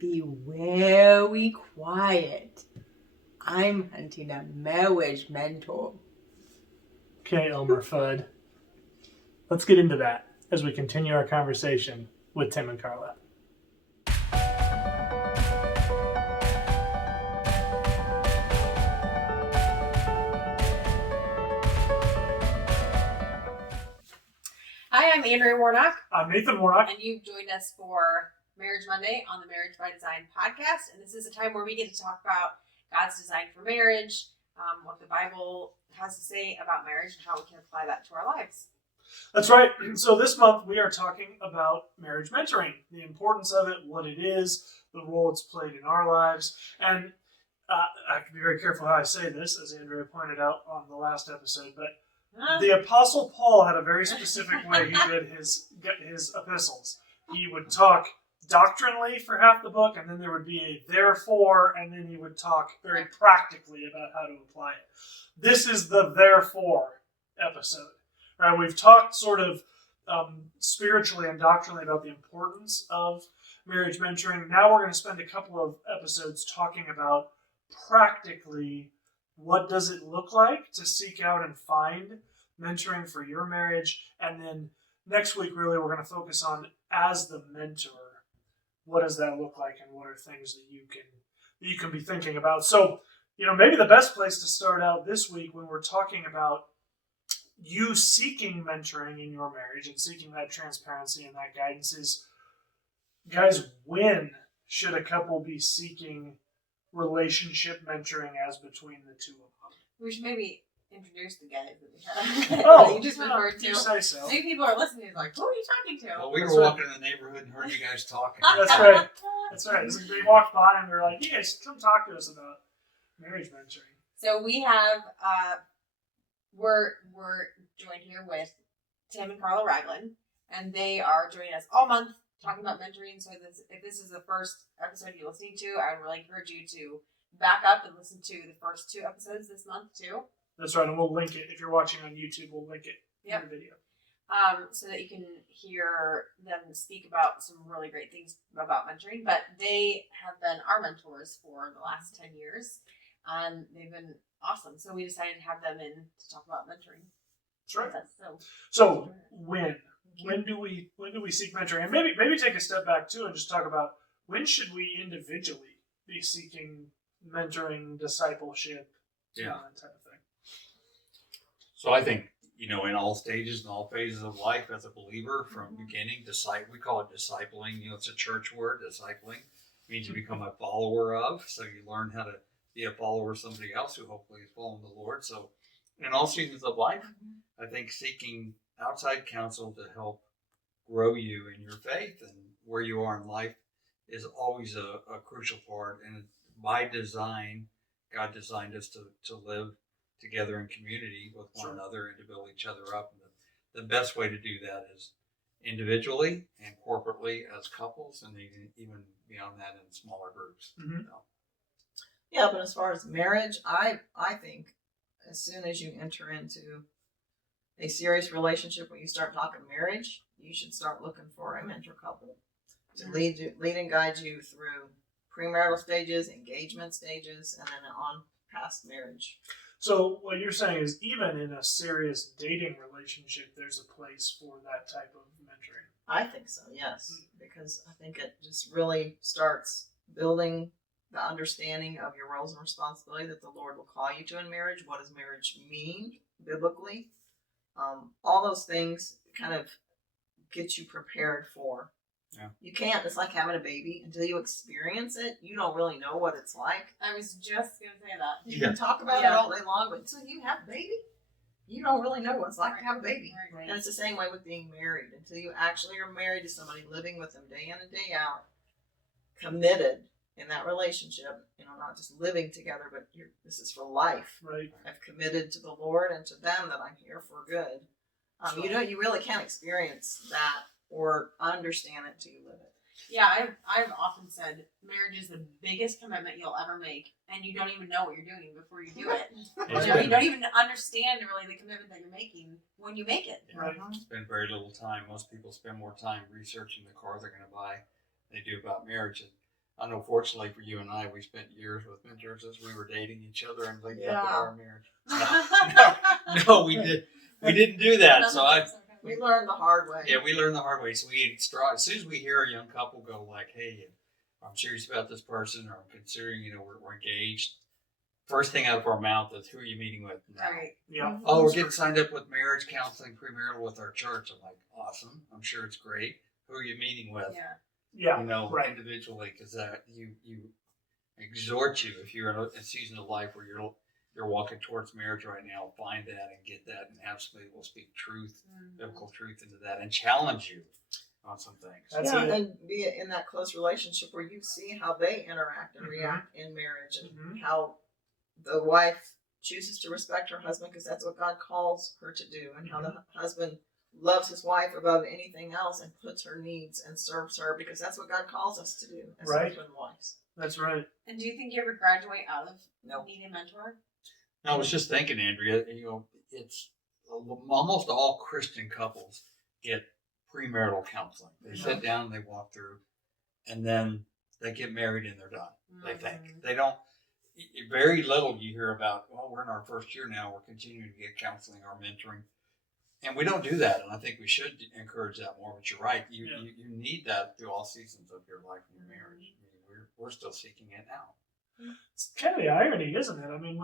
be very quiet. I'm hunting a marriage mentor. Okay, Elmer Fudd. Let's get into that as we continue our conversation with Tim and Carla. Hi, I'm Andrea Warnock. I'm Nathan Warnock. And you've joined us for Marriage Monday on the Marriage by Design podcast. And this is a time where we get to talk about God's design for marriage, what the Bible has to say about marriage, and how we can apply that to our lives. That's right. So this month we are talking about marriage mentoring, the importance of it, what it is, the role it's played in our lives. And I have to be very careful how I say this, as Andrea pointed out on the last episode, but the Apostle Paul had a very specific way he did his epistles. He would talk doctrinally for half the book, and then there would be a therefore, and then he would talk very practically about how to apply it. This is the therefore episode. Right? We've talked sort of spiritually and doctrinally about the importance of marriage mentoring. Now we're going to spend a couple of episodes talking about practically what does it look like to seek out and find mentoring for your marriage? And then next week, really, we're going to focus on, as the mentor, what does that look like, and what are things that you can be thinking about? So, maybe the best place to start out this week when we're talking about you seeking mentoring in your marriage and seeking that transparency and that guidance is, guys, when should a couple be seeking relationship mentoring as between the two of them? We should maybe introduce the guys that we have. Oh, you just referred to. You say so. Maybe people are listening and like, who are you talking to? Well, we were walking in the neighborhood and heard you guys talking. That's right. That's right. We walked by and we were like, you guys come talk to us about marriage mentoring. So we have, we're joined here with Tim and Carla Ragland, and they are joining us all month talking about mentoring. So if this is the first episode you're listening to, I would really encourage you to back up and listen to the first two episodes this month too. That's right, and we'll link it. If you're watching on YouTube, we'll link it in the video. So that you can hear them speak about some really great things about mentoring. But they have been our mentors for the last 10 years. They've been awesome. So we decided to have them in to talk about mentoring. That's right. So when do we seek mentoring? And maybe take a step back too and just talk about when should we individually be seeking mentoring, discipleship, that type of thing. So I think, in all stages and all phases of life as a believer, from beginning, we call it discipling. It's a church word, discipling. It means you become a follower of, so you learn how to be a follower of somebody else who hopefully is following the Lord. So in all seasons of life, I think seeking outside counsel to help grow you in your faith and where you are in life is always a crucial part. And by design, God designed us to live together in community with one another and to build each other up. And the best way to do that is individually and corporately as couples, and even beyond that in smaller groups. Mm-hmm. Yeah, but as far as marriage, I think as soon as you enter into a serious relationship, when you start talking marriage, you should start looking for a mentor couple to lead and guide you through premarital stages, engagement stages, and then on past marriage. So what you're saying is even in a serious dating relationship, there's a place for that type of mentoring. I think so, yes, because I think it just really starts building the understanding of your roles and responsibility that the Lord will call you to in marriage. What does marriage mean biblically? All those things kind of get you prepared for. Yeah. You can't, it's like having a baby. Until you experience it, you don't really know what it's like. I was just going to say that. You can talk about it all day long, but until you have a baby, you don't really know what it's like to have a baby. Right. And it's the same way with being married. Until you actually are married to somebody, living with them day in and day out, committed in that relationship, not just living together, but this is for life. Right. I've committed to the Lord and to them that I'm here for good. You really can't experience that or understand it till you live it. Yeah, I've often said marriage is the biggest commitment you'll ever make, and you don't even know what you're doing before you do it. You don't even understand really the commitment that you're making when you make it. Right. Spend very little time. Most people spend more time researching the car they're going to buy than they do about marriage. I know, fortunately for you and I, we spent years with mentors as we were dating each other and leading up Yeah. to our marriage. No, we didn't do that. So We learned the hard way. yeah, we learned the hard way. So as soon as we hear a young couple go like, "Hey, I'm serious about this person, or I'm considering, we're engaged," first thing out of our mouth is, "Who are you meeting with now?" Right. Yeah. Oh, we're getting signed up with marriage counseling premarital with our church. I'm like, awesome. I'm sure it's great. Who are you meeting with? Yeah. Yeah. Right. Individually, because you exhort you, if you're in a season of life where you're walking towards marriage right now, find that and get that, and have somebody who will speak truth, biblical truth into that, and challenge you on some things. That's yeah, it. and be in that close relationship where you see how they interact and react in marriage, and how the wife chooses to respect her husband because that's what God calls her to do, and how the husband loves his wife above anything else and puts her needs and serves her because that's what God calls us to do as Right. husband and wives. That's right. And do you think you ever graduate out of No. needing a mentor? I was just thinking, Andrea, it's almost all Christian couples get premarital counseling. They sit down and they walk through, and then they get married and they're done. They think they don't. Very little you hear about. Well, we're in our first year now. We're continuing to get counseling or mentoring, and we don't do that. And I think we should encourage that more. But you're right. You need that through all seasons of your life and your marriage. I mean, we're still seeking it now. It's kind of the irony, isn't it? I mean,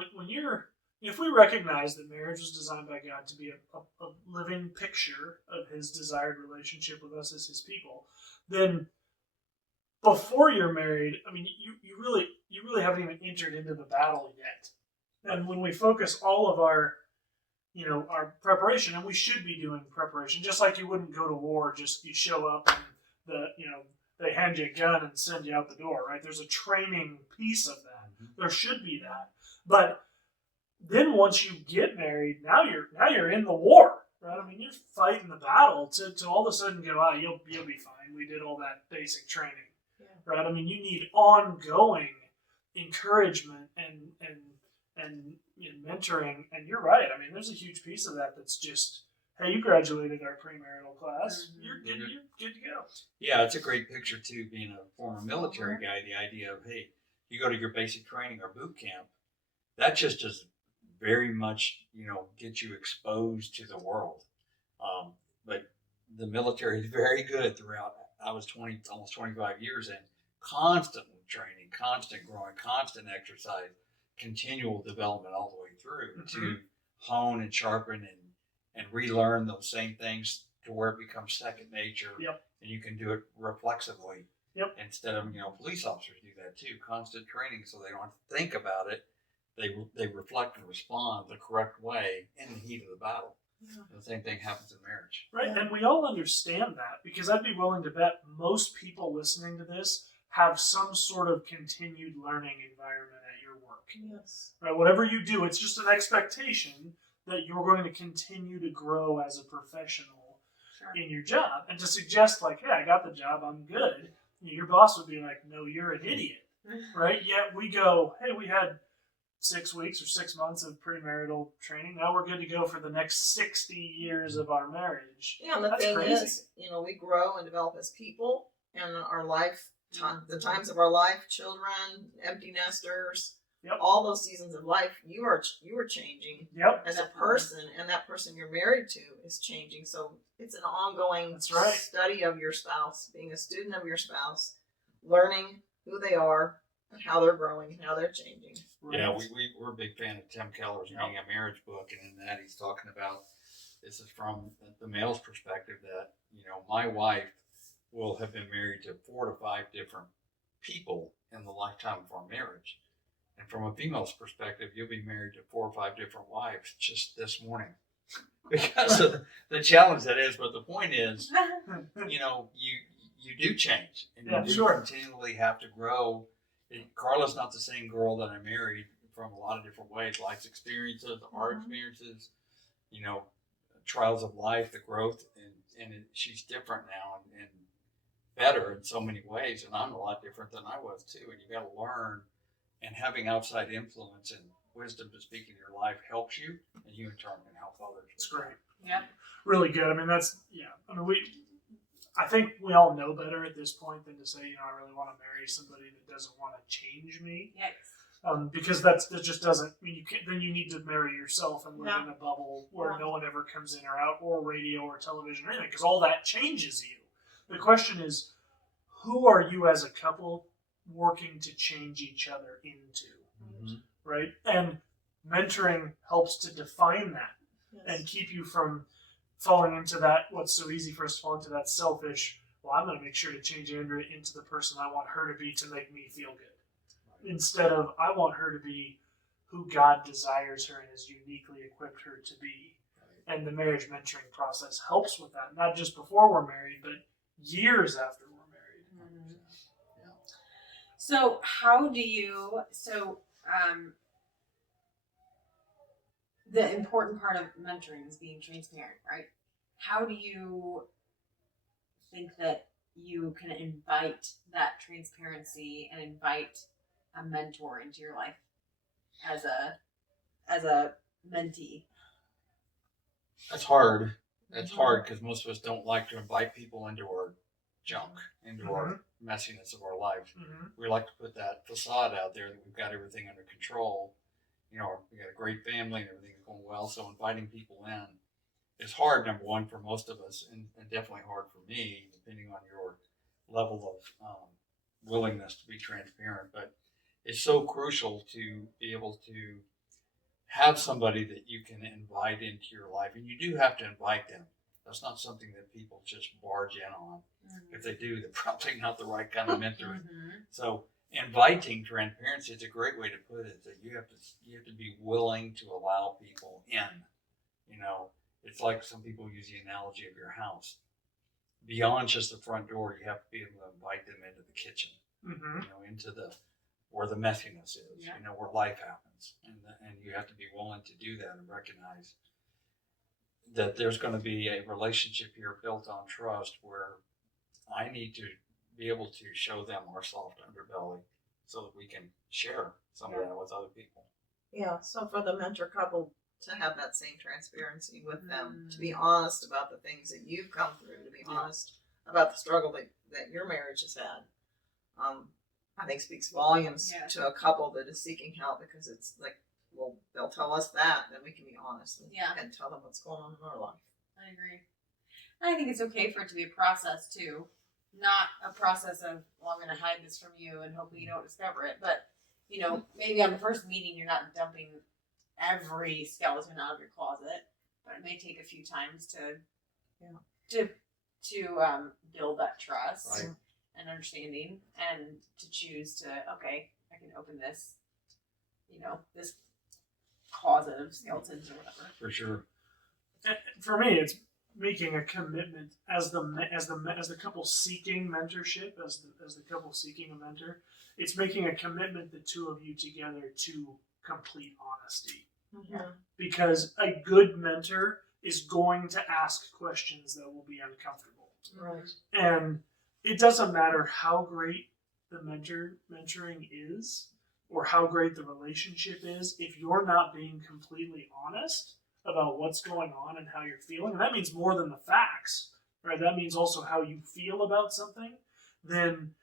if we recognize that marriage was designed by God to be a living picture of His desired relationship with us as His people, then before you're married, I mean, you really haven't even entered into the battle yet. And when we focus all of our preparation, and we should be doing preparation, just like you wouldn't go to war, just you show up and they hand you a gun and send you out the door, right? There's a training piece of that. There should be that. But then once you get married, now you're in the war, right? I mean, you're fighting the battle to all of a sudden go, you'll be fine. We did all that basic training, right? I mean, you need ongoing encouragement and mentoring. And you're right. I mean, there's a huge piece of that that's just, hey, you graduated our premarital class. You're good to go. Yeah, it's a great picture too, being a former military guy, the idea of, hey, you go to your basic training or boot camp, that just does very much, get you exposed to the world. But the military is very good throughout. I was almost 25 years in, constant training, constant growing, constant exercise, continual development all the way through to hone and sharpen and relearn those same things to where it becomes second nature. Yep. And you can do it reflexively. Yep. Instead of, police officers do that too, constant training so they don't have to think about it. They reflect and respond the correct way in the heat of the battle. Yeah. The same thing happens in marriage. Right, and we all understand that because I'd be willing to bet most people listening to this have some sort of continued learning environment at your work. Yes. Right, whatever you do, it's just an expectation that you're going to continue to grow as a professional in your job. And to suggest like, hey, I got the job, I'm good. Your boss would be like, no, you're an idiot. Right? Yet we go, hey, we had 6 weeks or 6 months of premarital training. Now we're good to go for the next 60 years of our marriage. Yeah, and the That's thing crazy. is, we grow and develop as people, and our life, the times of our life, children, empty nesters, all those seasons of life, you are changing as a person, and that person you're married to is changing. So it's an ongoing study of your spouse, being a student of your spouse, learning who they are and how they're growing and how they're changing. Right. Yeah, we're a big fan of Tim Keller's Being a Marriage book, and in that he's talking about, this is from the male's perspective, that my wife will have been married to 4 to 5 different people in the lifetime of our marriage. And from a female's perspective, you'll be married to 4 or 5 different wives just this morning because of the challenge that is. But the point is, you do change, and you do continually have to grow. And Carla's not the same girl that I married from a lot of different ways, life's experiences, our experiences, trials of life, the growth, and she's different now and better in so many ways. And I'm a lot different than I was too. And you got to learn. And having outside influence and wisdom to speak in your life helps you, and you in turn can help others. It's great. Yeah. Really good. I mean, I think we all know better at this point than to say, I really want to marry somebody that doesn't want to change me. Yes. Because that just doesn't. I mean, you can't. Then you need to marry yourself and live Yeah. in a bubble where Yeah. no one ever comes in or out, or radio or television or anything, because all that changes you. The question is, who are you as a couple working to change each other into, Mhm. right? And mentoring helps to define that Yes. and keep you from falling into that. What's so easy for us to fall into that selfish. Well, I'm going to make sure to change Andrea into the person I want her to be to make me feel good. Instead of, I want her to be who God desires her and has uniquely equipped her to be. And the marriage mentoring process helps with that, not just before we're married, but years after we're married. Mm-hmm. Yeah. So how do you, the important part of mentoring is being transparent, right? How do you think that you can invite that transparency and invite a mentor into your life as a mentee? That's hard. That's hard because most of us don't like to invite people into our junk, into our messiness of our life. Mm-hmm. We like to put that facade out there that we've got everything under control. We got a great family and everything's going well. So inviting people in is hard, number one, for most of us, and definitely hard for me, depending on your level of willingness to be transparent. But it's so crucial to be able to have somebody that you can invite into your life. And you do have to invite them. That's not something that people just barge in on. If they do, they're probably not the right kind of mentor. So inviting transparency is a great way to put it. That you have to be willing to allow people in. It's like some people use the analogy of your house. Beyond just the front door, you have to be able to invite them into the kitchen. Into where the messiness is. Where life happens, and you have to be willing to do that and recognize that there's going to be a relationship here built on trust where I need to be able to show them our soft underbelly so that we can share some of that with other people. Yeah, so for the mentor couple to have that same transparency with them, to be honest about the things that you've come through, to be honest about the struggle that your marriage has had, I think speaks volumes to a couple that is seeking help, because it's like, well, they'll tell us that, then we can be honest and tell them what's going on in our life. I agree. I think it's okay for it to be a process too. Not a process of, well, I'm going to hide this from you and hopefully you don't discover it. But, maybe on the first meeting, you're not dumping every skeleton out of your closet, but it may take a few times to build that trust and understanding, and to choose to, okay, I can open this, this closet of skeletons or whatever. For sure. For me, it's making a commitment as the couple seeking mentorship, as the couple seeking a mentor. It's making a commitment, the two of you together, to complete honesty. Because a good mentor is going to ask questions that will be uncomfortable. Right. And it doesn't matter how great the mentoring is or how great the relationship is, if you're not being completely honest about what's going on and how you're feeling, and that means more than the facts, right? That means also how you feel about something, then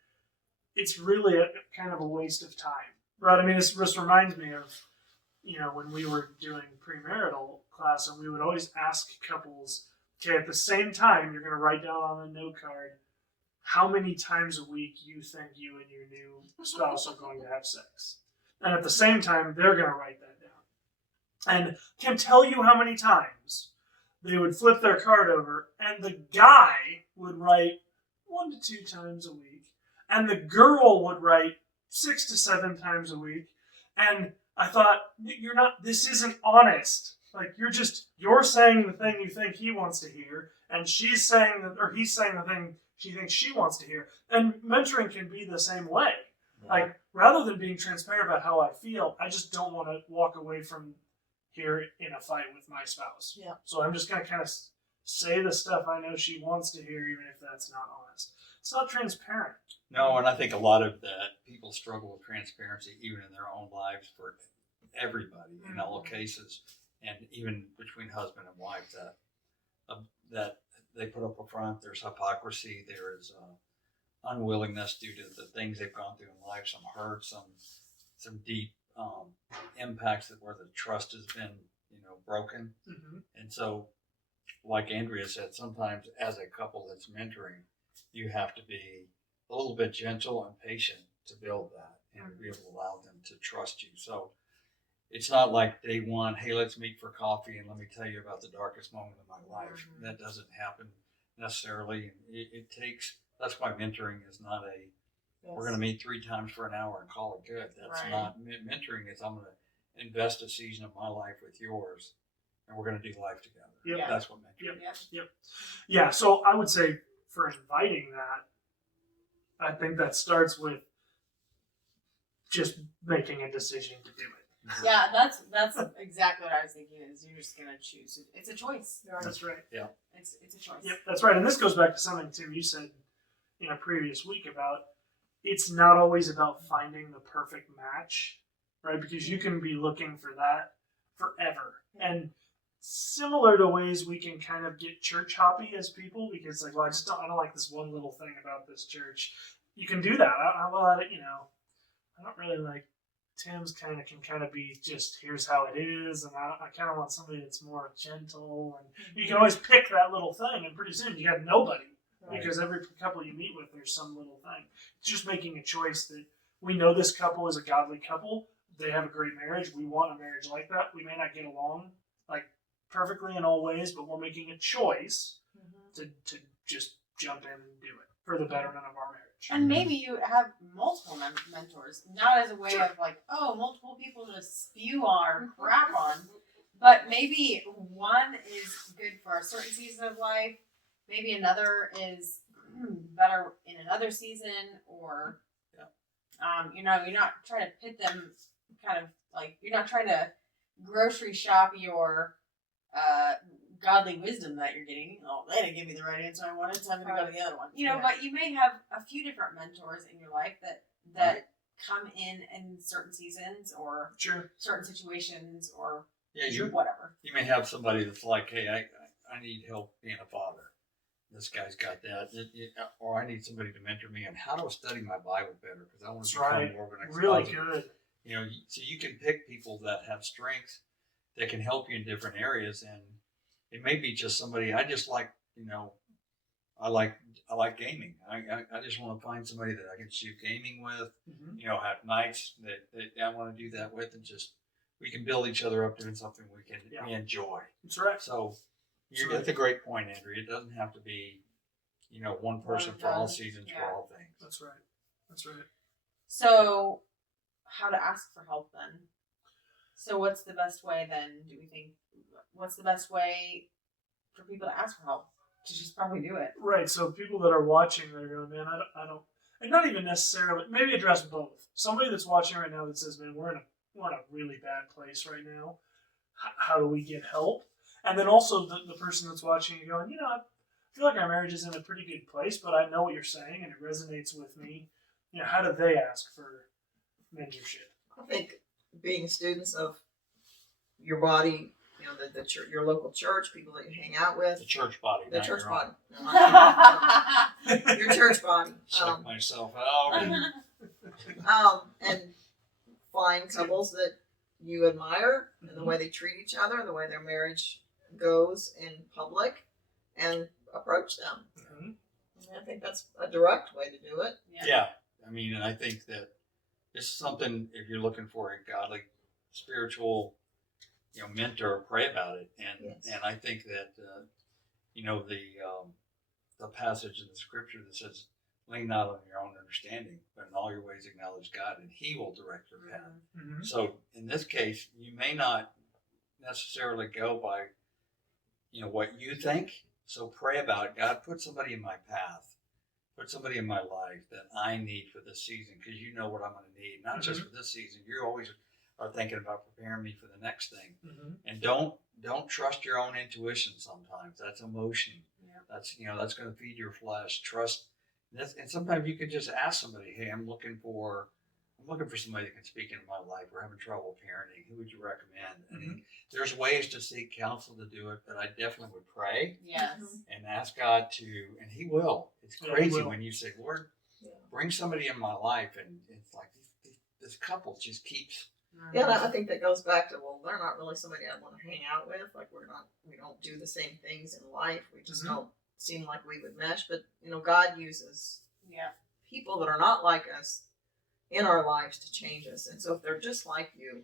it's really a kind of a waste of time, right? I mean, this just reminds me of, when we were doing premarital class, and we would always ask couples, okay, at the same time, you're going to write down on a note card how many times a week you think you and your new spouse are going to have sex. And at the same time, they're going to write that down. And can tell you how many times they would flip their card over, and the guy would write 1 to 2 times a week, and the girl would write 6 to 7 times a week. And I thought, this isn't honest. Like, you're saying the thing you think he wants to hear, and he's saying the thing she thinks she wants to hear. And mentoring can be the same way. Like, rather than being transparent about how I feel, I just don't want to walk away from here in a fight with my spouse. Yeah. So I'm just going to kind of say the stuff I know she wants to hear, even if that's not honest. It's not transparent. No, and I think a lot of that people struggle with transparency even in their own lives, for everybody in all cases, and even between husband and wife, that they put up a front. There's hypocrisy. There is unwillingness due to the things they've gone through in life, some hurt, some deep impacts that where the trust has been, broken. Mm-hmm. And so, like Andrea said, sometimes as a couple that's mentoring, you have to be a little bit gentle and patient to build that and to be able to allow them to trust you. So it's not like day one, hey, let's meet for coffee and let me tell you about the darkest moment of my life. Mm-hmm. That doesn't happen necessarily. It takes, that's why mentoring is not we're going to meet 3 times for an hour and call it good. That's Right. not mentoring. It's I'm going to invest a season of my life with yours, and we're going to do life together. Yep. Yeah. That's what mentoring is. Yeah, so I would say for inviting that, I think that starts with just making a decision to do it. Yeah, that's exactly what I was thinking. Is you're just gonna choose. It's a choice. That's right. It's a choice. Yep, that's right. And this goes back to something, Tim, you said in a previous week about it's not always about finding the perfect match, right? Because you can be looking for that forever. And similar to ways we can kind of get church hoppy as people, because like, well, I don't like this one little thing about this church. You can do that. I don't really like Tim's can kind of be just here's how it is, and I kind of want somebody that's more gentle, and you can always pick that little thing, and pretty soon you have nobody because every couple you meet with, there's some little thing. It's just making a choice that we know this couple is a godly couple. They have a great marriage. We want a marriage like that. We may not get along like perfectly in all ways, but we're making a choice to just jump in and do it for the betterment of our marriage. And maybe you have multiple mentors, not as a way of like, oh, multiple people to spew our crap on, but maybe one is good for a certain season of life. Maybe another is better in another season, or you're not trying to pit them. Kind of like you're not trying to grocery shop your godly wisdom that you're getting. Oh, they didn't give me the right answer I wanted, so I'm going to go to the other one. But you may have a few different mentors in your life that come in certain seasons or certain situations or whatever. You may have somebody that's like, hey, I need help being a father. This guy's got that. Or I need somebody to mentor me on how to study my Bible better because I want to become more of an expositor. Really good. So you can pick people that have strengths that can help you in different areas, and it may be just somebody I just like. I like gaming. I just want to find somebody that I can shoot gaming with. Have nights that I want to do that with, and just we can build each other up doing something we enjoy. That's right. So that's a great point, Andrea. It doesn't have to be one person for all seasons for all things. That's right. That's right. So, how to ask for help then? So, what's the best way then? Do we think? What's the best way for people to ask for help? To just probably do it. Right. So people that are watching, they're going, man, I don't, and not even necessarily. Maybe address both. Somebody that's watching right now that says, man, we're in a really bad place right now. How do we get help? And then also the person that's watching and going, I feel like our marriage is in a pretty good place, but I know what you're saying and it resonates with me. How do they ask for mentorship? I think being students of your body, the church, your local church, people that you hang out with, The church body. the not church your body, own. your church body, Check myself out. and find couples that you admire and the way they treat each other, the way their marriage goes in public, and approach them. And I think that's a direct way to do it. Yeah. I mean, and I think that this is something, if you're looking for a godly, spiritual, mentor, pray about it. And I think that, the passage in the scripture that says, lean not on your own understanding, but in all your ways acknowledge God, and He will direct your path. Mm-hmm. So in this case, you may not necessarily go by, what you think. So pray about it. God, put somebody in my path. Put somebody in my life that I need for this season, because you know what I'm going to need. Not just for this season. You always are thinking about preparing me for the next thing. And don't trust your own intuition sometimes. That's emotion. That's that's going to feed your flesh. Trust. And sometimes you could just ask somebody, hey, I'm looking for I'm looking for somebody that can speak into my life. We're having trouble parenting. Who would you recommend? I Mm-hmm. mean, there's ways to seek counsel to do it, but I definitely would pray Yes. and ask God to, and He will. It's Yeah, He crazy will. when you say, Lord, Yeah. bring somebody in my life, and it's like this couple just keeps. Yeah, and I think that goes back to, well, they're not really somebody I want to hang out with. Like we don't do the same things in life. We just don't seem like we would mesh. But God uses people that are not like us in our lives to change us. And so if they're just like you,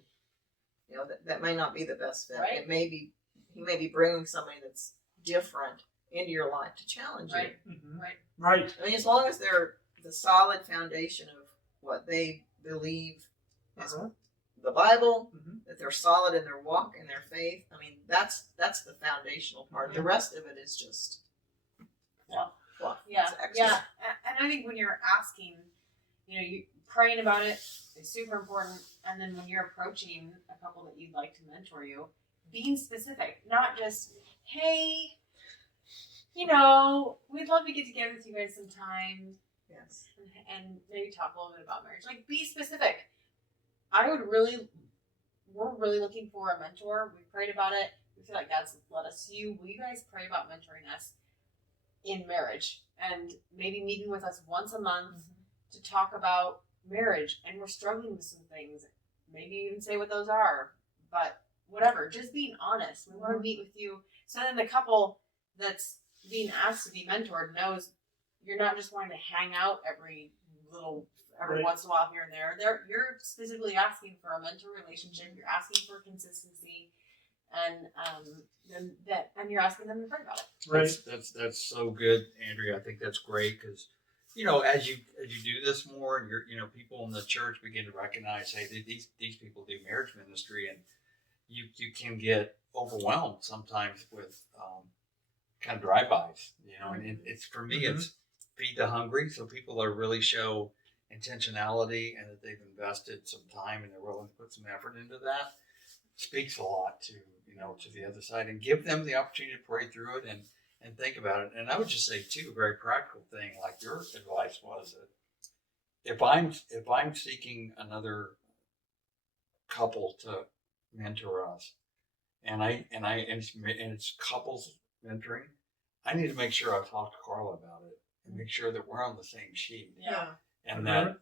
that may not be the best fit. Right. It may be He may be bringing somebody that's different into your life to challenge Right. you. Mm-hmm. Right. Right. I mean, as long as they're the solid foundation of what they believe is the Bible, that they're solid in their walk and their faith. I mean, that's the foundational part. The rest of it is just fluff. Yeah, It's extra. yeah. And I think when you're asking, you praying about it is super important. And then when you're approaching a couple that you'd like to mentor you, being specific, not just, hey, we'd love to get together with you guys sometime Yes. and maybe talk a little bit about marriage. Like, be specific. We're really looking for a mentor. We prayed about it. We feel like God's led us to you. Will you guys pray about mentoring us in marriage and maybe meeting with us once a month to talk about marriage? And we're struggling with some things. Maybe even say what those are, but whatever. Just being honest. We want to meet with you. So then the couple that's being asked to be mentored knows you're not just wanting to hang out every Right. once in a while here and there. You're specifically asking for a mentor relationship. You're asking for consistency, and you're asking them to pray about it. Right. That's so good, Andrea. I think that's great because, as you do this more, and people in the church begin to recognize, hey, these people do marriage ministry, and you can get overwhelmed sometimes with kind of drive-bys, and it's for me, it's feed the hungry. So people that really show intentionality and that they've invested some time and they're willing to put some effort into that speaks a lot to the other side, and give them the opportunity to pray through it and think about it. And I would just say too, a very practical thing, like your advice was, that if I'm seeking another couple to mentor us, and it's couples mentoring, I need to make sure I talk to Carla about it and make sure that we're on the same sheet. Yeah. And that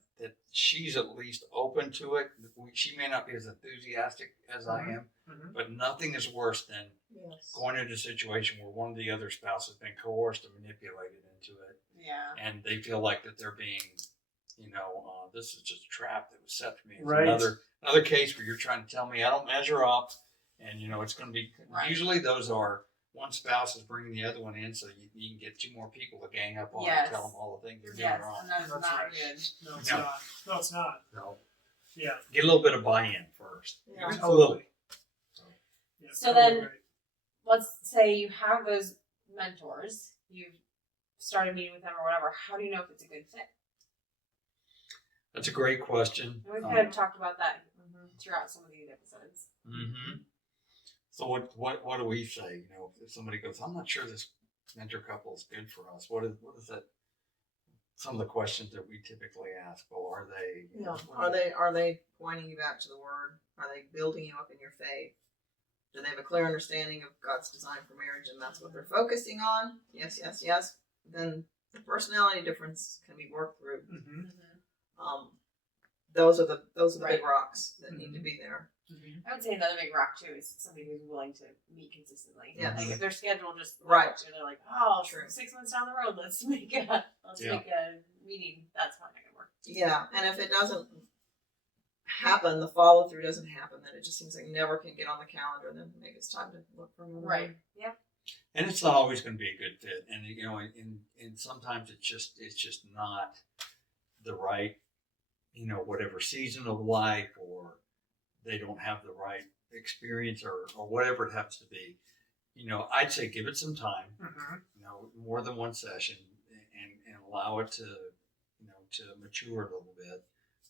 she's at least open to it. She may not be as enthusiastic as I am, but nothing is worse than going into a situation where one of the other spouse has been coerced and manipulated into it. Yeah. And they feel like that they're being, this is just a trap that was set for me. It's Right. another case where you're trying to tell me I don't measure up, and it's going to be, usually those are, one spouse is bringing the other one in, so you can get two more people to gang up on and tell them all the things they're doing wrong. And that is That's not right. good. No, it's not. No, it's not. So Yeah. get a little bit of buy-in first. Yeah. Just a little. Yeah, So totally then- right. Let's say you have those mentors, you've started meeting with them or whatever. How do you know if it's a good fit? That's a great question. And we've kind of talked about that throughout some of these episodes. Mm-hmm. So what do we say? If somebody goes, I'm not sure this mentor couple is good for us. What is that? Some of the questions that we typically ask. Well, are they? Are they pointing you back to the Word? Are they building you up in your faith? Do they have a clear understanding of God's design for marriage, and that's what they're focusing on? Yes, yes, yes. Then the personality difference can be worked through. Those are the big rocks that need to be there. I would say another big rock too is somebody who's willing to meet consistently. Yes. Like if their schedule just Right. they're like, oh, True. 6 months down the road, let's make a meeting. That's not gonna work. Yeah, and if it doesn't happen, the follow through doesn't happen, then it just seems like never can get on the calendar. Then maybe it's time to look for another Right. one. Yeah. And it's not always going to be a good fit, and and sometimes it's just not the right, whatever season of life, or they don't have the right experience, or whatever it happens to be. I'd say give it some time, more than one session, and allow it to mature a little bit.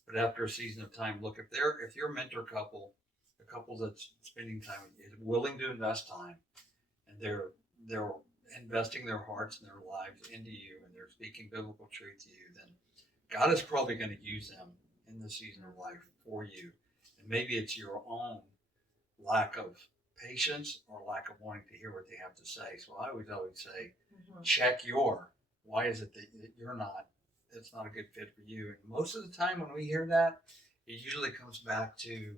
But after a season of time, look, if you're a mentor couple, a couple that's spending time with you, is willing to invest time, and they're investing their hearts and their lives into you, and they're speaking biblical truth to you, then God is probably going to use them in the season of life for you. And maybe it's your own lack of patience or lack of wanting to hear what they have to say. So I would always say, check why is it that you're not, it's not a good fit for you. And most of the time when we hear that, it usually comes back to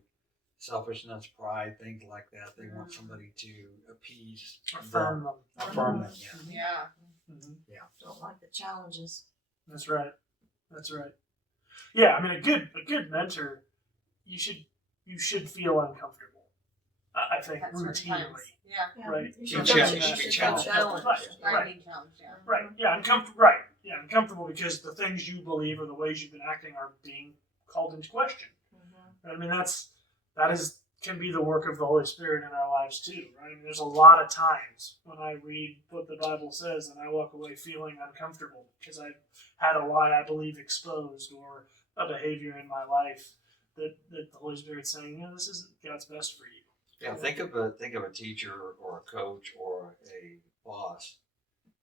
selfishness, pride, things like that. They want somebody to appease, Affirm them. Affirm them, yeah. Yeah. Mm-hmm. Don't like the challenges. That's right. That's right. Yeah, I mean, a good mentor, you should feel uncomfortable. I think At certain routinely. times. Yeah. Right. You should should be challenged. Right. Being challenged, yeah. Right. Yeah, uncomfortable. Right. Yeah, uncomfortable because the things you believe or the ways you've been acting are being called into question. I mean, that can be the work of the Holy Spirit in our lives too, right? I mean, there's a lot of times when I read what the Bible says and I walk away feeling uncomfortable because I've had a lie I believe exposed or a behavior in my life that the Holy Spirit's saying, this isn't God's best for you. Yeah, think of a teacher or a coach or a boss.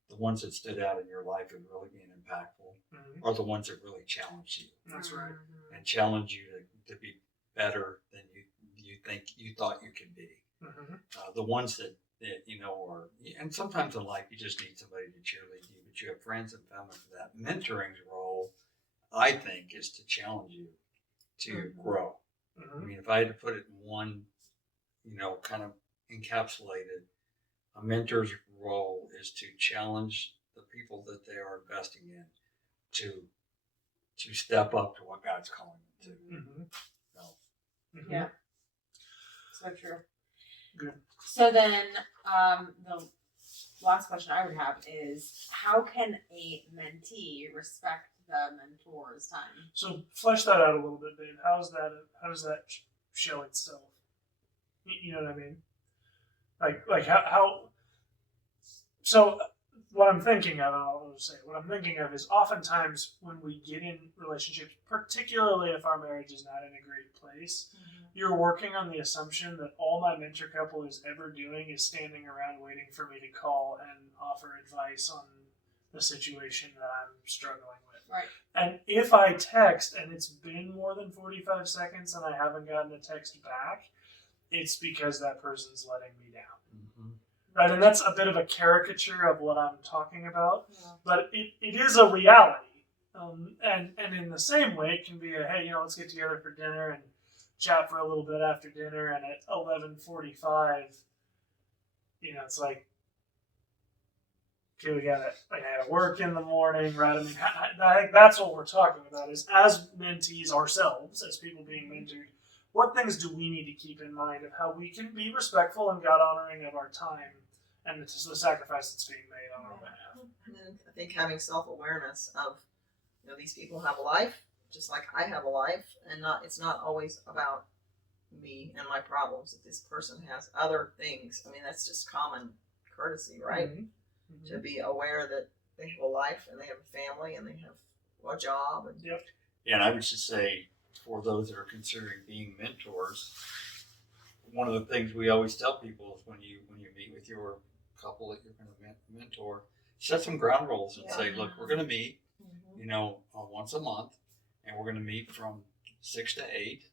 The ones that stood out in your life and really being impactful are the ones that really challenge you. That's right. And challenge you to be better than you thought you could be. The ones that are, and sometimes in life you just need somebody to cheerlead you, but you have friends and family for that. Mentoring's role, I think, is to challenge you to grow. I mean, if I had to put it in one, kind of encapsulated, a mentor's role is to challenge the people that they are investing in to step up to what God's calling them to. So. Yeah. So true. Good. So then, the last question I would have is, how can a mentee respect the mentor's time? So flesh that out a little bit, babe. How does that show itself? You know what I mean? Like how? So what I'm thinking of, and I'll just say, what I'm thinking of is oftentimes when we get in relationships, particularly if our marriage is not in a great place, you're working on the assumption that all my mentor couple is ever doing is standing around waiting for me to call and offer advice on the situation that I'm struggling with. Right. And if I text and it's been more than 45 seconds and I haven't gotten a text back, it's because that person's letting me down. Right, and that's a bit of a caricature of what I'm talking about, but it is a reality. And in the same way, it can be hey, let's get together for dinner and chat for a little bit after dinner, and at 11:45, it's like, okay, I gotta work in the morning, right? I mean, I think that's what we're talking about, is as mentees ourselves, as people being mentored, what things do we need to keep in mind of how we can be respectful and God-honoring of our time and the sacrifice that's being made on our behalf? And then I think having self-awareness of, these people have a life, just like I have a life, and it's not always about me and my problems. If this person has other things, I mean, that's just common courtesy, right? To be aware that they have a life and they have a family and they have a job. And Yep. Yeah, and I would just say, for those that are considering being mentors, one of the things we always tell people is when you meet with your couple that you're going to mentor, set some ground rules and say, look, we're going to meet, once a month, and we're going to meet from 6 to 8,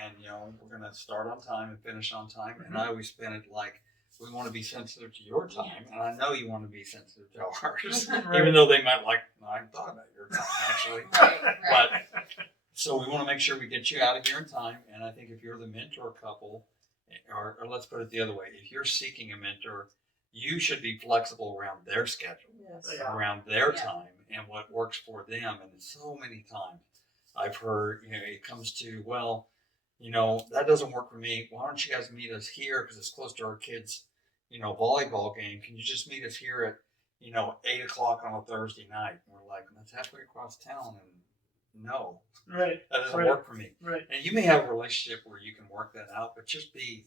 and we're going to start on time and finish on time. And I always spin it like, we want to be sensitive to your time, and I know you want to be sensitive to ours, even though they might I hadn't thought about your time actually. Right. But so we want to make sure we get you out of here in time. And I think if you're the mentor couple, or let's put it the other way, if you're seeking a mentor, you should be flexible around their schedule, around their time, and what works for them. And so many times I've heard, it comes to, that doesn't work for me. Why don't you guys meet us here because it's close to our kids' volleyball game? Can you just meet us here at 8 o'clock on a Thursday night? And we're like, that's halfway across town, and no, Right. that doesn't work for me. Right. And you may have a relationship where you can work that out, but just be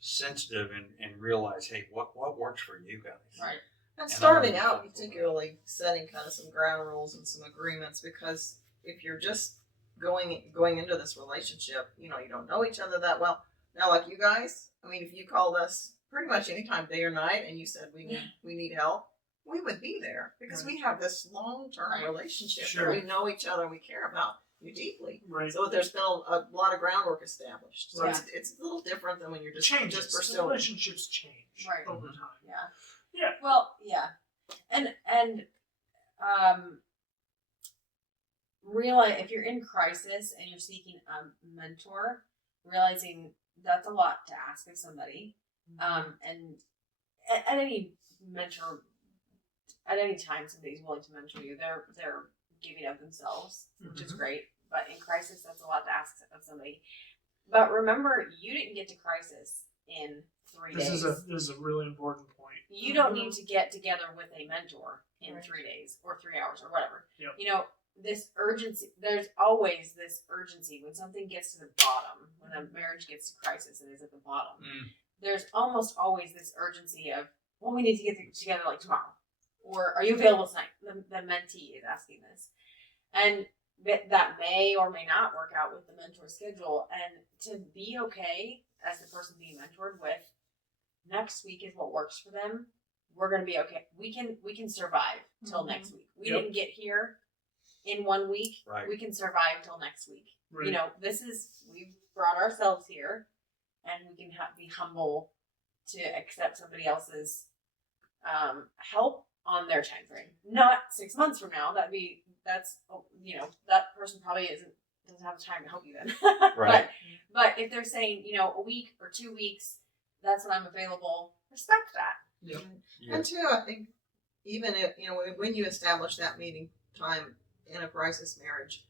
sensitive and realize, hey, what works for you guys? Right. And starting out, particularly setting kind of some ground rules and some agreements, because if you're just going into this relationship, you don't know each other that well. Now, like you guys, I mean, if you called us pretty much anytime, day or night, and you said we need help, we would be there because we have this long-term relationship that we know each other and we care about. you deeply. Right. So there's been a lot of groundwork established. So Right. it's a little different than when you're just Changes. just pursuing. Relationships change Right. over time. Yeah. Yeah. Well, yeah. And realize if you're in crisis and you're seeking a mentor, realizing that's a lot to ask of somebody. And at any mentor, at any time somebody's willing to mentor you, they're giving of themselves, which is great. But in crisis, that's a lot to ask of somebody. But remember, you didn't get to crisis in 3 days. This is a really important point. You don't need to get together with a mentor in Right. 3 days or 3 hours or whatever. Yep. You know, this urgency, there's always this urgency when something gets to the bottom, when a marriage gets to crisis and is at the bottom. There's almost always this urgency of, well, we need to get together like tomorrow. Or are you available tonight? The mentee is asking this. And that may or may not work out with the mentor schedule. And to be okay as the person being mentored with, next week is what works for them. We're going to be okay. We can survive till next week. We didn't get here in 1 week. Right. We can survive till next week. Right. You know, we've brought ourselves here, and we can be humble to accept somebody else's help on their time frame. Not 6 months from now. That person probably doesn't have the time to help you then. Right. But if they're saying, a week or 2 weeks, that's when I'm available. Respect that. Yep. Yeah. And two, I think even if when you establish that meeting time in a crisis marriage,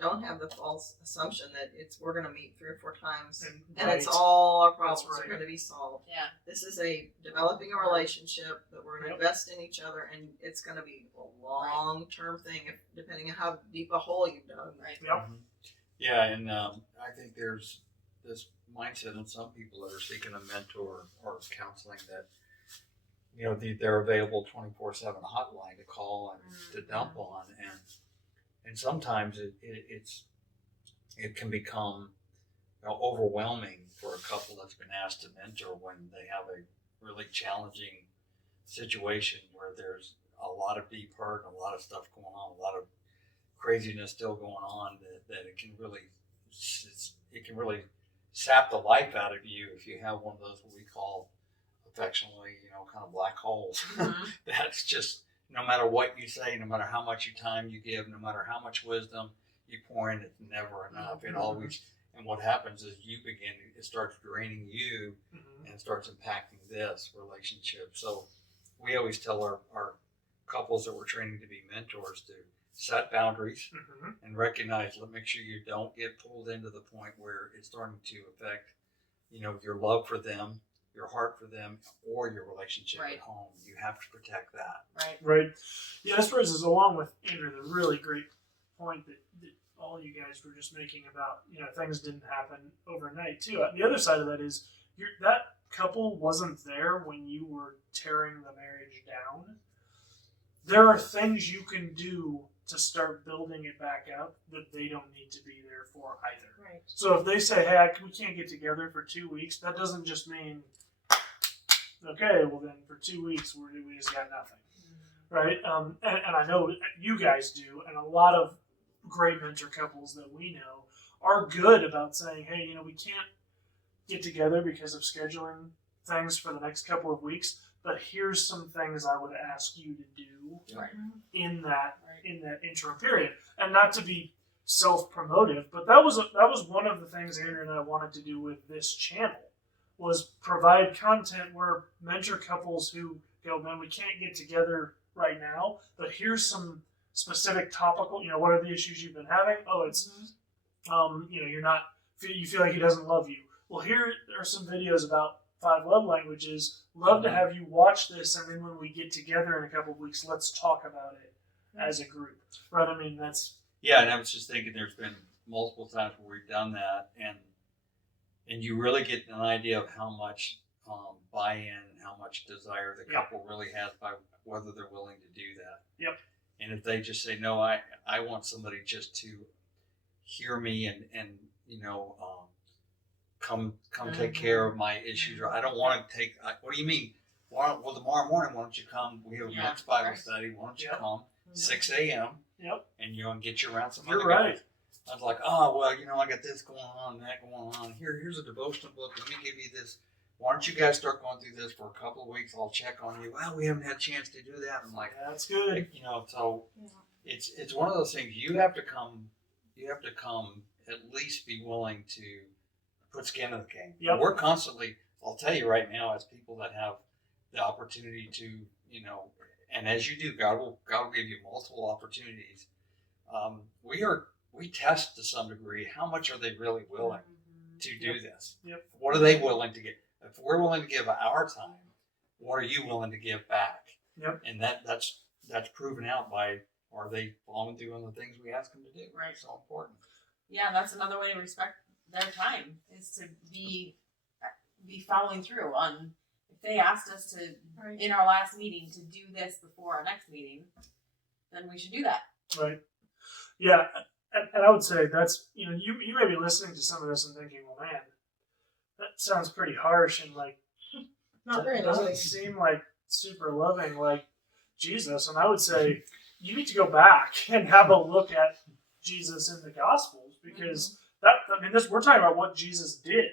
don't have the false assumption that we're going to meet 3 or 4 times and it's all our problems That's right. are going to be solved. Yeah. This is developing a relationship that we're going to invest in each other, and it's going to be a long-term thing, depending on how deep a hole you've dug. Right. Yep. Yeah, and I think there's this mindset in some people that are seeking a mentor or counseling that they're available 24/7 hotline to call and to dump on, and sometimes it can become overwhelming for a couple that's been asked to mentor when they have a really challenging situation where there's a lot of deep hurt and a lot of stuff going on, a lot of craziness still going on, that it can really sap the life out of you if you have one of those what we call affectionately, kind of black holes. That's just, no matter what you say, no matter how much time you give, no matter how much wisdom you pour in, it's never enough. It always, and what happens is it starts draining you and it starts impacting this relationship. So we always tell our couples that we're training to be mentors to set boundaries and recognize, make sure you don't get pulled into the point where it's starting to affect, your love for them, your heart for them, or your relationship at home. You have to protect that. Right. Right. Yeah, this raises, along with Andrew, the really great point that all you guys were just making about, things didn't happen overnight too. The other side of that is that couple wasn't there when you were tearing the marriage down. There are things you can do to start building it back up that they don't need to be there for either. Right. So if they say, hey, we can't get together for 2 weeks, that doesn't just mean, okay, well then for 2 weeks we just got nothing. Right? And I know you guys do, and a lot of great mentor couples that we know are good about saying, hey, we can't get together because of scheduling things for the next couple of weeks, but here's some things I would ask you to do in that interim period. And not to be self-promotive, but that was one of the things Andrew and I wanted to do with this channel, was provide content where mentor couples who go, man, we can't get together right now, but here's some specific topical, what are the issues you've been having? Oh, it's, you feel like he doesn't love you. Well, here are some videos about 5 love languages. Love to have you watch this, and then when we get together in a couple of weeks, let's talk about it as a group. Right? I mean, that's... Yeah, and I was just thinking there's been multiple times where we've done that, and you really get an idea of how much buy-in and how much desire the couple really has by whether they're willing to do that. Yep. And if they just say, no, I want somebody just to hear me and come take care of my issues, or I don't want to take, what do you mean? Well, tomorrow morning, why don't you come? We have a next Bible study. Why don't you come 6 a.m. Yep. And get you around some You're other right. guys. I was like, oh, well, I got this going on, that going on. Here's a devotional book. Let me give you this. Why don't you guys start going through this for a couple of weeks? I'll check on you. Well, we haven't had a chance to do that. I'm like, That's good. so it's one of those things. You have to come at least be willing to put skin in the game. Yep. We're constantly, I'll tell you right now, as people that have the opportunity to, and as you do, God will give you multiple opportunities. We test to some degree how much are they really willing to do this. Yep. What are they willing to give? If we're willing to give our time, what are you willing to give back? Yep. And that's proven out by, are they following through on the things we ask them to do? Right. It's so important. Yeah, that's another way to respect their time, is to be following through on, if they asked us to, in our last meeting, to do this before our next meeting, then we should do that. Right. Yeah. And I would say that's, you may be listening to some of this and thinking, well, man, that sounds pretty harsh and like, Not very doesn't loving. seem like super loving like Jesus. And I would say you need to go back and have a look at Jesus in the Gospels, because we're talking about what Jesus did.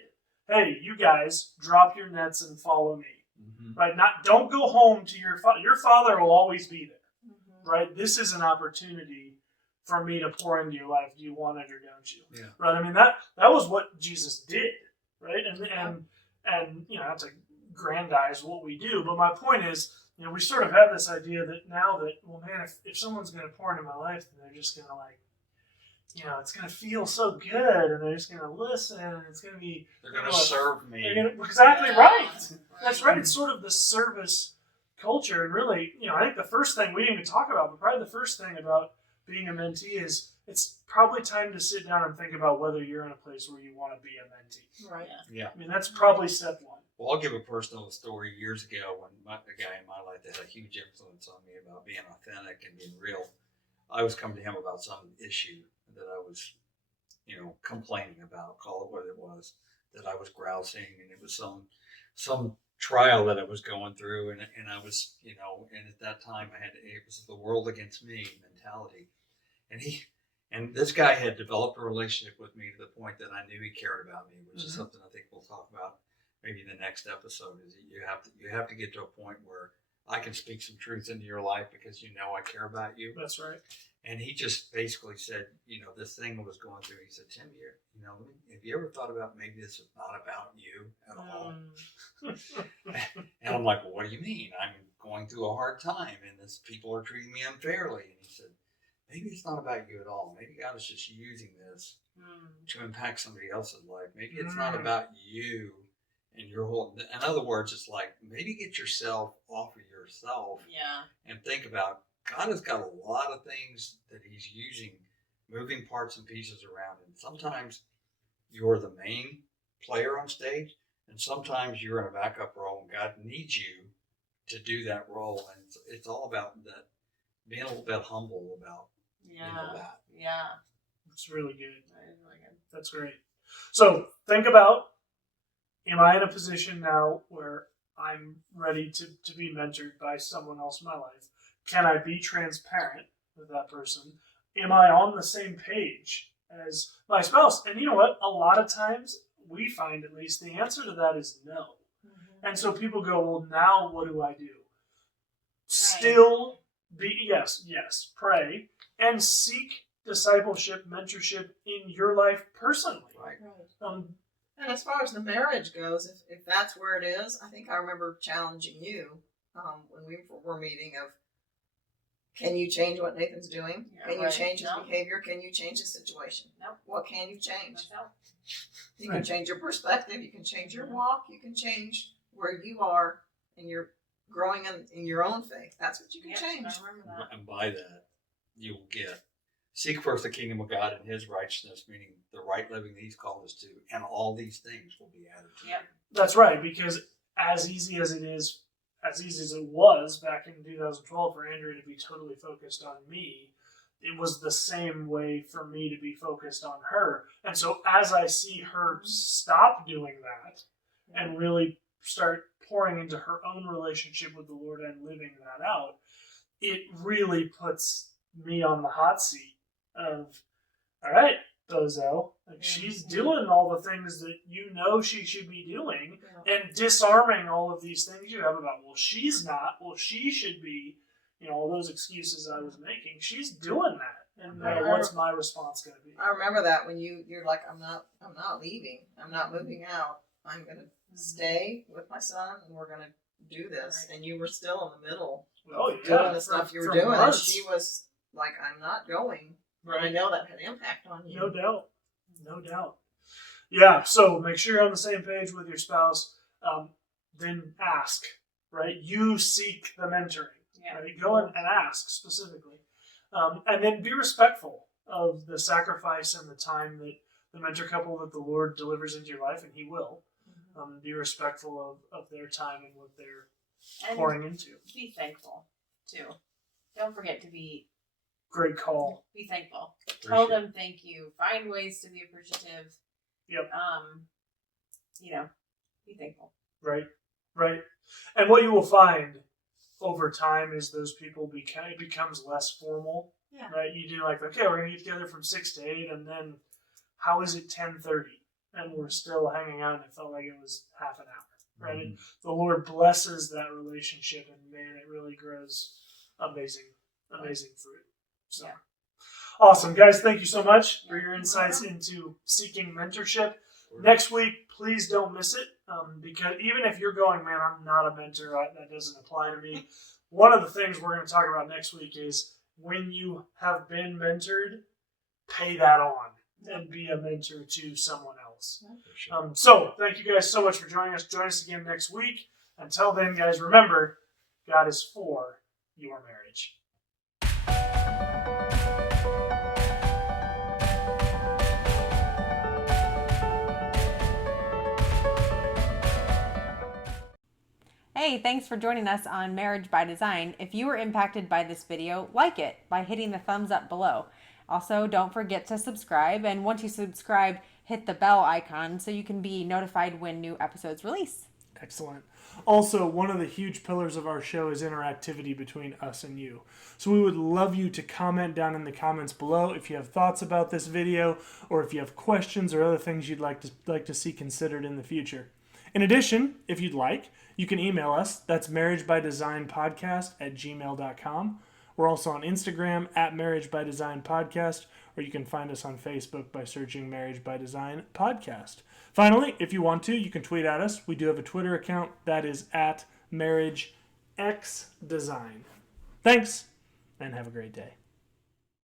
Hey, you guys, drop your nets and follow me. Mm-hmm. Right? Don't go home to your father. Your father will always be there. Right? This is an opportunity for me to pour into your life. Do you want it or don't you? Yeah. Right? That was what Jesus did. Right? And not to aggrandize what we do, but my point is, we sort of have this idea that now that, well, man, if someone's going to pour into my life, then they're just going to it's going to feel so good, and they're just going to listen, and it's going to be... They're going to serve me. Exactly right. Right. That's right. It's sort of the service culture, and really, I think the first thing, we didn't even talk about, but probably the first thing about being a mentee is it's probably time to sit down and think about whether you're in a place where you want to be a mentee. Right. Yeah. That's probably step one. Well, I'll give a personal story. Years ago, when a guy in my life that had a huge influence on me about being authentic and being real, I was coming to him about some issue that I was, complaining about, call it what it was, that I was grousing, and it was some trial that I was going through, and I was, and at that time it was the world against me mentality, and this guy had developed a relationship with me to the point that I knew he cared about me, which is something I think we'll talk about maybe in the next episode. Is that you have to get to a point where I can speak some truth into your life because I care about you. That's right. And he just basically said, this thing I was going through. He said, Tim, have you ever thought about maybe this is not about you at all? And I'm like, well, what do you mean? I'm going through a hard time, and people are treating me unfairly. And he said, maybe it's not about you at all. Maybe God is just using this to impact somebody else's life. Maybe it's not about you and your whole. In other words, it's like, maybe get yourself off of yourself. Yeah. And think about, God has got a lot of things that he's using, moving parts and pieces around. And sometimes you're the main player on stage, and sometimes you're in a backup role, and God needs you to do that role. And it's all about that, being a little bit humble about that. Yeah. It's really good. That is really good. That's great. So think about, am I in a position now where I'm ready to be mentored by someone else in my life? Can I be transparent with that person? Am I on the same page as my spouse? And you know what? A lot of times, we find at least, the answer to that is no. And so people go, well, now what do I do? Still be, yes, pray, and seek discipleship, mentorship in your life personally. Right. And as far as the marriage goes, if that's where it is, I think I remember challenging you when we were meeting of, can you change what Nathan's doing? Yeah, Can you right. change his No. behavior? Can you change his situation? No. What can you change? Myself. You can change your perspective. You can change your walk. You can change where you are, and you're growing in your own faith. That's what you can change. I remember that. And by that, you will get, seek first the kingdom of God and his righteousness, meaning the right living that he's called us to, and all these things will be added to Yep. you. That's right, because as easy as it was back in 2012 for Andrea to be totally focused on me, it was the same way for me to be focused on her. And so as I see her stop doing that and really start pouring into her own relationship with the Lord and living that out, it really puts me on the hot seat of, all right, bozo. Like, she's doing all the things that you know she should be doing, Yeah. and disarming all of these things you have about, well, she's not, well, she should be, all those excuses I was making. She's doing that, and what's my response going to be? I remember that when you're like, I'm not leaving. I'm not moving out. I'm gonna stay with my son, and we're gonna do this. And you were still in the middle doing the stuff you were doing, months. and she was like, I'm not going. Right. I know that had impact on you. No doubt. No doubt. Yeah, so make sure you're on the same page with your spouse. Then ask, right? You seek the mentoring. Yeah. Right? Go and ask specifically. And then be respectful of the sacrifice and the time that the mentor couple that the Lord delivers into your life, and He will. Be respectful of their time and what they're pouring into. Be thankful, too. Don't forget to be Great call. Be thankful. Appreciate Tell them thank you. Find ways to be appreciative. Yep. Be thankful. Right. And what you will find over time is those people it becomes less formal. Yeah. Right. You do like, okay, we're gonna get together from 6 to 8, and then how is it 10:30, and we're still hanging out, and it felt like it was half an hour. Right. And the Lord blesses that relationship, and man, it really grows amazing fruit. So. Yeah. Awesome, guys. Thank you so much for your insights into seeking mentorship. Next week, please don't miss it, because even if you're going, man, I'm not a mentor, that doesn't apply to me. One of the things we're going to talk about next week is when you have been mentored, pay that on and be a mentor to someone else. So thank you guys so much for joining us. Join us again next week. Until then, guys, remember, God is for your marriage. Hey, thanks for joining us on Marriage by Design. If you were impacted by this video, like it by hitting the thumbs up below. Also, don't forget to subscribe, and once you subscribe, hit the bell icon so you can be notified when new episodes release. Excellent. Also, one of the huge pillars of our show is interactivity between us and you. So we would love you to comment down in the comments below if you have thoughts about this video, or if you have questions or other things you'd like to see considered in the future. In addition, if you'd like, you can email us. That's marriagebydesignpodcast@gmail.com. We're also on Instagram @marriagebydesignpodcast, or you can find us on Facebook by searching Marriage by Design Podcast. Finally, if you want to, you can tweet at us. We do have a Twitter account that is @MarriageXDesign. Thanks, and have a great day.